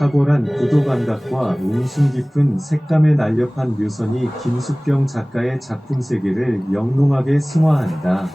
탁월한 구도 감각과 음순 깊은 색감의 날렵한 묘선이 김숙경 작가의 작품 세계를 영롱하게 승화한다.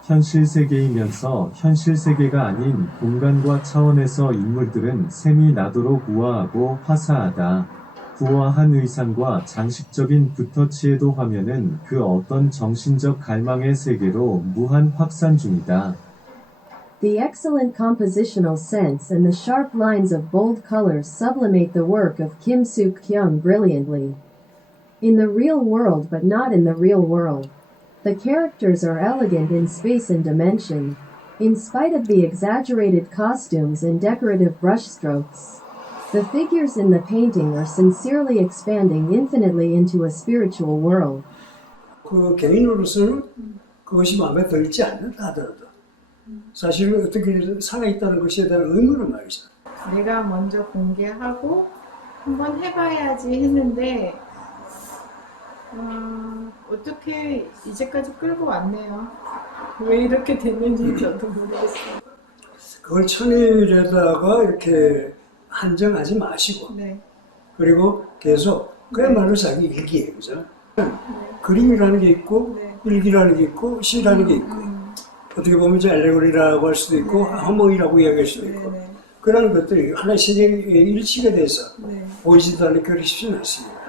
현실 세계이면서 현실 세계가 아닌 공간과 차원에서 인물들은 샘이 나도록 우아하고 화사하다. 부화한 의상과 장식적인 붓터치에도 화면은 그 어떤 정신적 갈망의 세계로 무한 확산 중이다. The excellent compositional sense and the sharp lines of bold colors sublimate the work of Kim Suk-kyung brilliantly. In the real world but not in the real world. The characters are elegant in space and dimension, in spite of the exaggerated costumes and decorative brushstrokes. The figures in the painting are sincerely expanding infinitely into a spiritual world. 그 개인으로서는 그것이 마음에 들지 않는다 하더라도 사실은 어떻게 살아있다는 것에 대한 의무는 말이죠. 내가 먼저 공개하고 한번 해봐야지 했는데 어떻게 이제까지 끌고 왔네요. 왜 이렇게 됐는지 저도 모르겠어요. 그걸 천일에다가 이렇게 한정하지 마시고 네. 그리고 계속 그야말로 자기 일기예요. 그죠? 그림이라는 게 있고 네. 일기라는 게 있고 시라는 게 있고 어떻게 보면 이제 알레고리라고 할 수도 있고 허몽이라고 이야기할 수도 있고 네. 그런 것들이 하나씩 일치가 돼서 네. 보이지도 않는 글이 쉽지는 않습니다.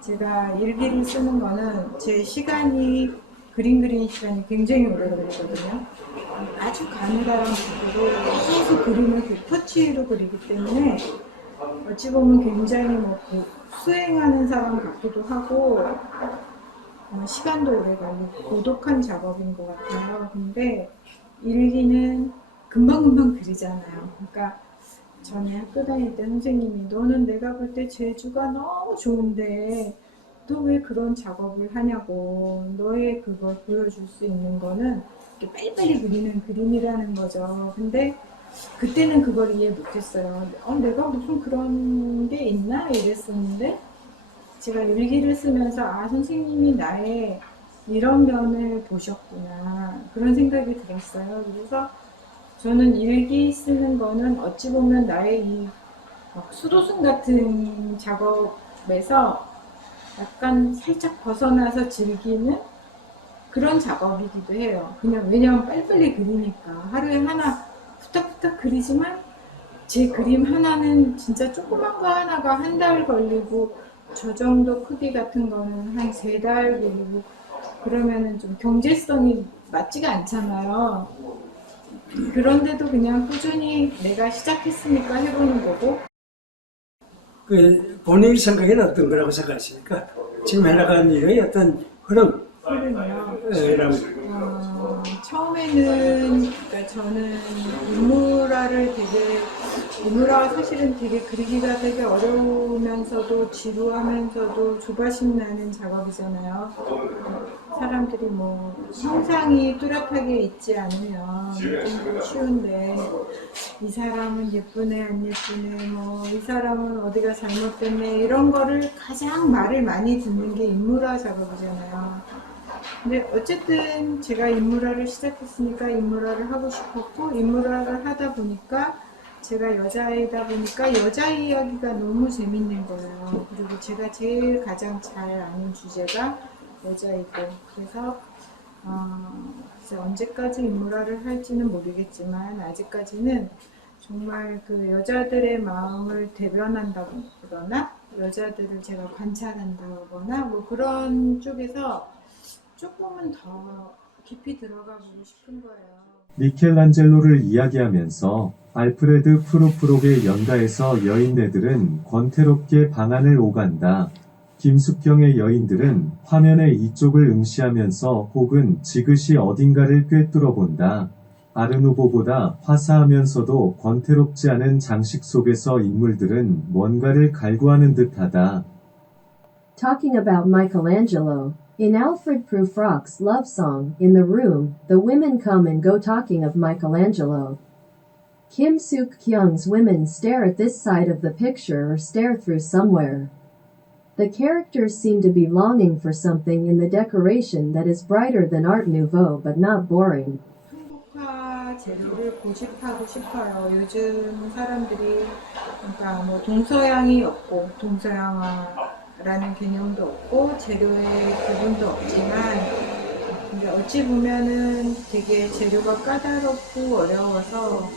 제가 일기를 쓰는 거는 제 시간이 그림 그리는 시간이 굉장히 오래 걸리거든요. 아주 가느다란 구도로 계속 그림을 그 터치로 그리기 때문에 어찌 보면 굉장히 수행하는 사람 같기도 하고 시간도 오래 걸리고 고독한 작업인 것 같아요. 근데 일기는 금방금방 그리잖아요. 그러니까 전에 학교 다닐 때 선생님이 너는 내가 볼 때 재주가 너무 좋은데 너 왜 그런 작업을 하냐고, 너의 그걸 보여줄 수 있는 거는 이렇게 빨리빨리 그리는 그림이라는 거죠. 근데 그때는 그걸 이해 못했어요. 내가 무슨 그런 게 있나 이랬었는데 제가 일기를 쓰면서 선생님이 나의 이런 면을 보셨구나 그런 생각이 들었어요. 그래서 저는 일기 쓰는 거는 어찌 보면 나의 이 수도승 같은 작업에서 약간 살짝 벗어나서 즐기는 그런 작업이기도 해요. 그냥 왜냐면 빨리빨리 그리니까 하루에 하나 후딱후딱 그리지만 제 그림 하나는 진짜 조그만 거 하나가 한 달 걸리고 저 정도 크기 같은 거는 한 3달 그리고 그러면은 좀 경제성이 맞지가 않잖아요. 그런데도 그냥 꾸준히 내가 시작했으니까 해보는 거고. 그 본인 생각에는 어떤 거라고 생각하십니까? 지금 해나가는 일의 어떤 흐름? 흐름이요. 처음에는 그러니까 저는 인물화가 사실은 되게 그리기가 되게 어려우면서도 지루하면서도 조바심 나는 작업이잖아요. 사람들이 형상이 뚜렷하게 있지 않으면 좀 쉬운데 이 사람은 예쁘네 안 예쁘네 이 사람은 어디가 잘못됐네 이런 거를 가장 말을 많이 듣는 게 인물화 작업이잖아요. 근데 어쨌든 제가 인물화를 시작했으니까 인물화를 하고 싶었고 인물화를 하다 보니까 제가 여자이다 보니까 여자 이야기가 너무 재밌는 거예요. 그리고 제가 제일 가장 잘 아는 주제가 여자이고 그래서 글쎄 언제까지 인물화를 할지는 모르겠지만 아직까지는 정말 그 여자들의 마음을 대변한다거나 여자들을 제가 관찰한다거나 그런 쪽에서 조금은 더 깊이 들어가 보고 싶은 거예요. 미켈란젤로를 이야기하면서 알프레드 프루프록의 연가에서 여인네들은 권태롭게 방안을 오간다. 김숙경의 여인들은 화면의 이쪽을 응시하면서 혹은 지그시 어딘가를 꿰뚫어 본다. 아르누보보다 화사하면서도 권태롭지 않은 장식 속에서 인물들은 뭔가를 갈구하는 듯하다. Talking about Michelangelo, in Alfred Prufrock's love song, In the Room, the women come and go talking of Michelangelo. Kim Suk-kyung's women stare at this side of the picture or stare through somewhere. The characters seem to be longing for something in the decoration that is brighter than Art Nouveau but not boring. 한국화 재료를 고집하고 싶어요. 요즘 사람들이 그러니까 뭐 동서양이 없고 동서양화라는 개념도 없고 재료의 구분도 없지만 근데 어찌 보면은 되게 재료가 까다롭고 어려워서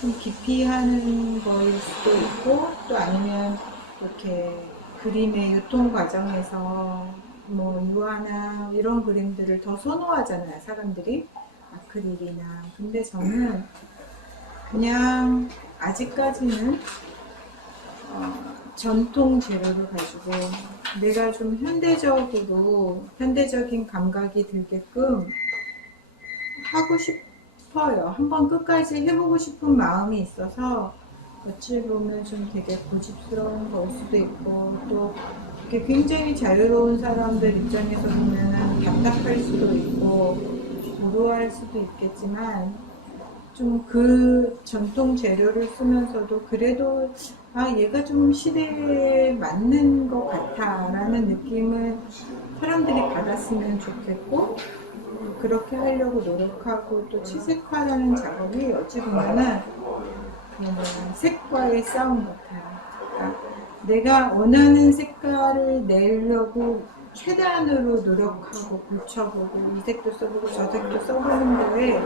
좀 깊이 하는 거일 수도 있고 또 아니면 이렇게 그림의 유통 과정에서 뭐 유화나 이런 그림들을 더 선호하잖아요, 사람들이. 아크릴이나. 근데 저는 그냥 아직까지는 전통 재료를 가지고 내가 좀 현대적인 감각이 들게끔 하고 싶어요. 한번 끝까지 해보고 싶은 마음이 있어서 어찌 보면 좀 되게 고집스러운 걸 수도 있고 또 이렇게 굉장히 자유로운 사람들 입장에서 보면은 답답할 수도 있고 무료할 수도 있겠지만 좀 그 전통 재료를 쓰면서도 그래도 아 얘가 좀 시대에 맞는 것 같아 라는 느낌을 사람들이 받았으면 좋겠고 그렇게 하려고 노력하고 또 채색화라는 작업이 어찌 보면은 색과의 싸움 같아요. 그러니까 내가 원하는 색깔을 내려고 최대한으로 노력하고 고쳐보고 이 색도 써보고 저 색도 써보는 거에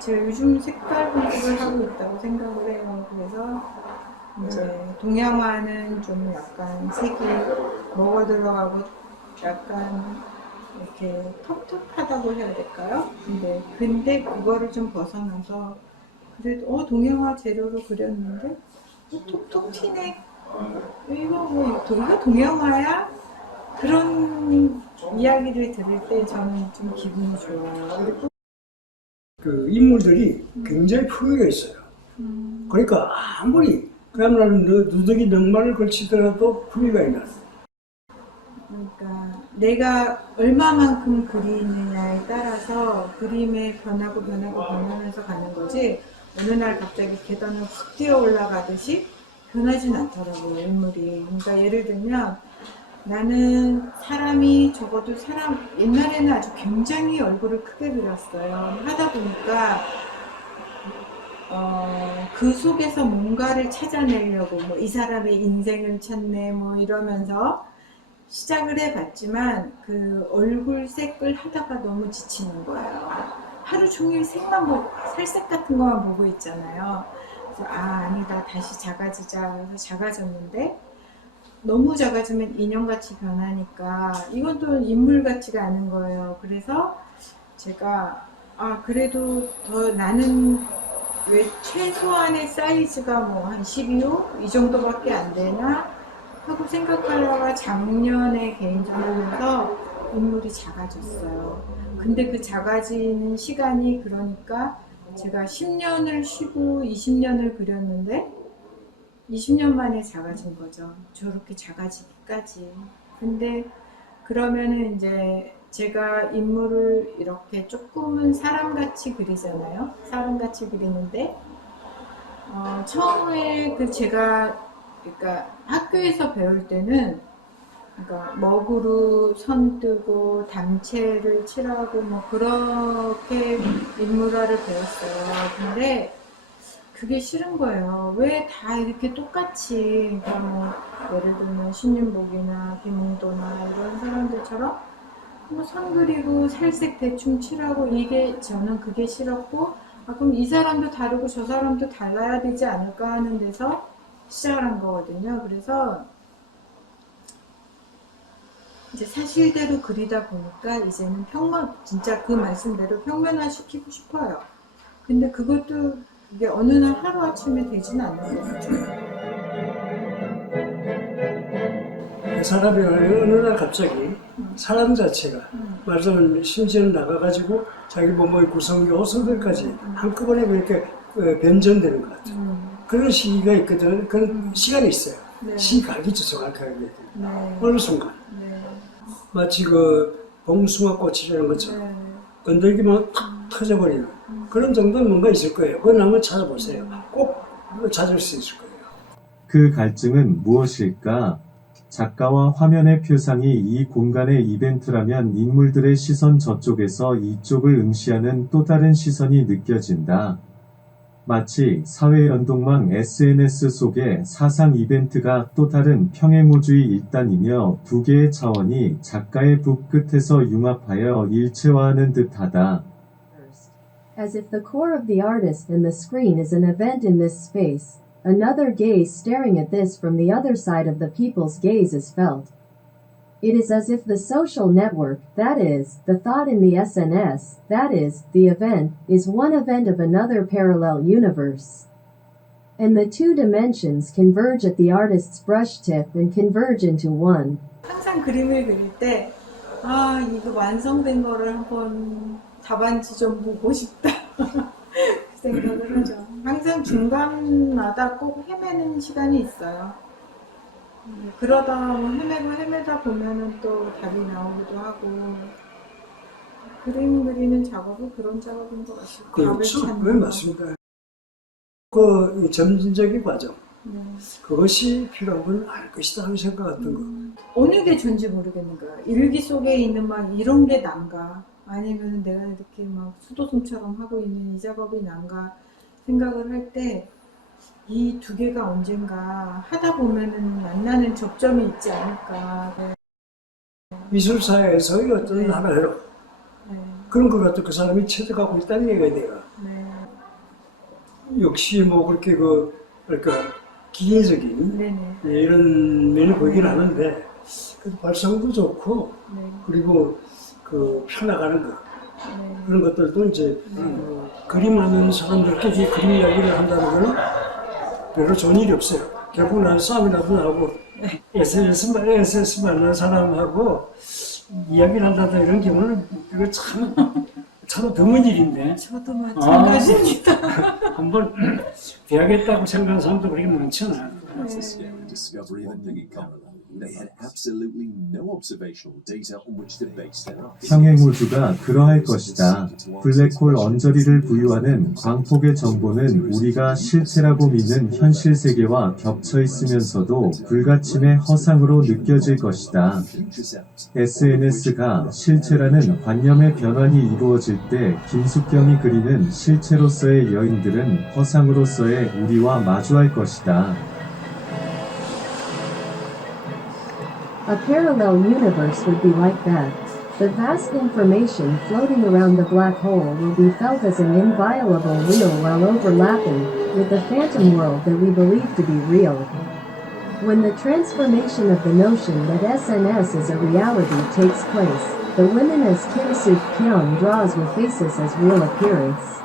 제가 요즘 색깔 공부를 하고 있다고 생각을 해요. 그래서 이제 동양화는 좀 약간 색이 먹어 들어가고 약간 이렇게 텁텁하다고 해야 될까요? 근데 그거를 좀 벗어나서 그래도 동양화 재료로 그렸는데 톡톡 튀네. 이거 동양화야? 그런 이야기를 들을 때 저는 좀 기분이 좋아요. 그리고 그 인물들이 굉장히 품위가 있어요. 그러니까 아무리 그야말로 누더기 넉마를 걸치더라도 품위가 있는. 그러니까 내가 얼마만큼 그리느냐에 따라서 그림의 변하면서 가는 거지 어느 날 갑자기 계단을 확 뛰어 올라가듯이 변하진 않더라고요, 인물이. 그러니까 예를 들면 나는 사람이 적어도 옛날에는 아주 굉장히 얼굴을 크게 그렸어요. 하다 보니까 그 속에서 뭔가를 찾아내려고 뭐 이 사람의 인생을 찾네 뭐 이러면서 시작을 해봤지만 그 얼굴색을 하다가 너무 지치는 거예요. 하루 종일 살색 같은 것만 보고 있잖아요. 그래서 아니다 다시 작아지자 해서 작아졌는데 너무 작아지면 인형같이 변하니까 이건 또 인물 같지가 않은 거예요. 그래서 제가 그래도 더 나는 왜 최소한의 사이즈가 뭐 한 12호 이 정도밖에 안 되나 하고 생각하다가 작년에 개인전하면서 인물이 작아졌어요. 근데 그 작아지는 시간이 그러니까 제가 10년을 쉬고 20년을 그렸는데 20년 만에 작아진 거죠. 저렇게 작아지기까지. 근데 그러면은 이제 제가 인물을 이렇게 조금은 사람같이 그리잖아요. 사람같이 그리는데 처음에 그러니까 학교에서 배울 때는 그러니까 먹으로 선 뜨고 담채를 칠하고 뭐 그렇게 인물화를 배웠어요. 근데 그게 싫은 거예요. 왜 다 이렇게 똑같이 그러니까 뭐 예를 들면 신윤복이나 김웅도나 이런 사람들처럼 뭐 선 그리고 살색 대충 칠하고 저는 그게 싫었고 그럼 이 사람도 다르고 저 사람도 달라야 되지 않을까 하는 데서 시작을 한 거거든요. 그래서 이제 사실대로 그리다 보니까 이제는 진짜 그 말씀대로 평면화 시키고 싶어요. 근데 그것도 이게 어느 날 하루아침에 되진 않는 거죠. 사람이 어느 날 갑자기 사람 자체가 말하자면 심지어는 나가가지고 자기 몸의 구성이 호소들까지 한꺼번에 그렇게 변전되는 것 같아요. 그런 시기가 있거든. 그런 시간이 있어요. 네. 시각이죠, 정확하게. 네. 어느 순간. 네. 마치 그 봉숭아꽃이라는 것처럼 네. 건들기만 탁 터져버리는 그런 정도는 뭔가 있을 거예요. 그건 한번 찾아보세요. 꼭 찾을 수 있을 거예요. 그 갈증은 무엇일까? 작가와 화면의 표상이 이 공간의 이벤트라면 인물들의 시선 저쪽에서 이쪽을 응시하는 또 다른 시선이 느껴진다. 마치 사회연동망 SNS 속의 사상 이벤트가 또 다른 평행우주의 일단이며 두 개의 차원이 작가의 붓 끝에서 융합하여 일체화하는 듯하다. As if the core of the artist and the screen is an event in this space, another gaze staring at this from the other side of the people's gaze is felt. It is as if the social network, that is, the thought in the SNS, that is, the event, is one event of another parallel universe. And the two dimensions converge at the artist's brush tip and converge into one. 항상 그림을 그릴 때, 아, 이거 완성된 거를 한번 답안지 좀 보고 싶다. 그 생각을 하죠. 항상 중간마다 꼭 헤매는 시간이 있어요. 그러다 뭐 헤매다 보면은 또 답이 나오기도 하고, 그림 그리는 작업은 그런 작업인 것 같아요. 그렇죠. 답을 네, 찾는 거. 맞습니다. 그 점진적인 과정, 네. 그것이 필요한 건 알 것이다 하는 생각했던 거. 어느 게 좋은지 모르겠는 거야. 일기 속에 있는 막 이런 게 난가? 아니면 내가 이렇게 막 수도승처럼 하고 있는 이 작업이 난가? 생각을 할 때 이 두 개가 언젠가 하다 보면은 만나는 접점이 있지 않을까. 네. 미술사에서의 어떤 하나로 네. 그런 것 같아 그 사람이 체득하고 있다는 얘기가 돼요. 네. 역시 뭐 그렇게 그러니까 기계적인 네네. 이런 면이 보이긴 하는데 그래도 발성도 좋고 네. 그리고 그 펴나가는 거 네. 그런 것들도 이제 그림하는 사람들끼리 그림 이야기를 한다는 거는 별로 좋은 일이 없어요. 결국 난 싸움이라도 나고 SNS 만난 사람하고 이야기를 한다든가 이런 경우는 이거 참 드문 일인데 저도 마찬가지입니다. 한번 배워야겠다고 생각하는 사람도 그렇게 많잖아요. The discovery of the Peggy Collar. They had absolutely no observational data on which to base their 평행우주가 그러할 것이다. 블랙홀 언저리를 부유하는 광폭의 정보는 우리가 실체라고 믿는 현실 세계와 겹쳐 있으면서도 불가침의 허상으로 느껴질 것이다. SNS가 실체라는 관념의 변환이 이루어질 때 김숙경이 그리는 실체로서의 여인들은 허상으로서의 우리와 마주할 것이다. A parallel universe would be like that. The vast information floating around the black hole will be felt as an inviolable real while overlapping with the phantom world that we believe to be real. When the transformation of the notion that SNS is a reality takes place, the women as Kim Suk Kyung draws will face us as real appearance.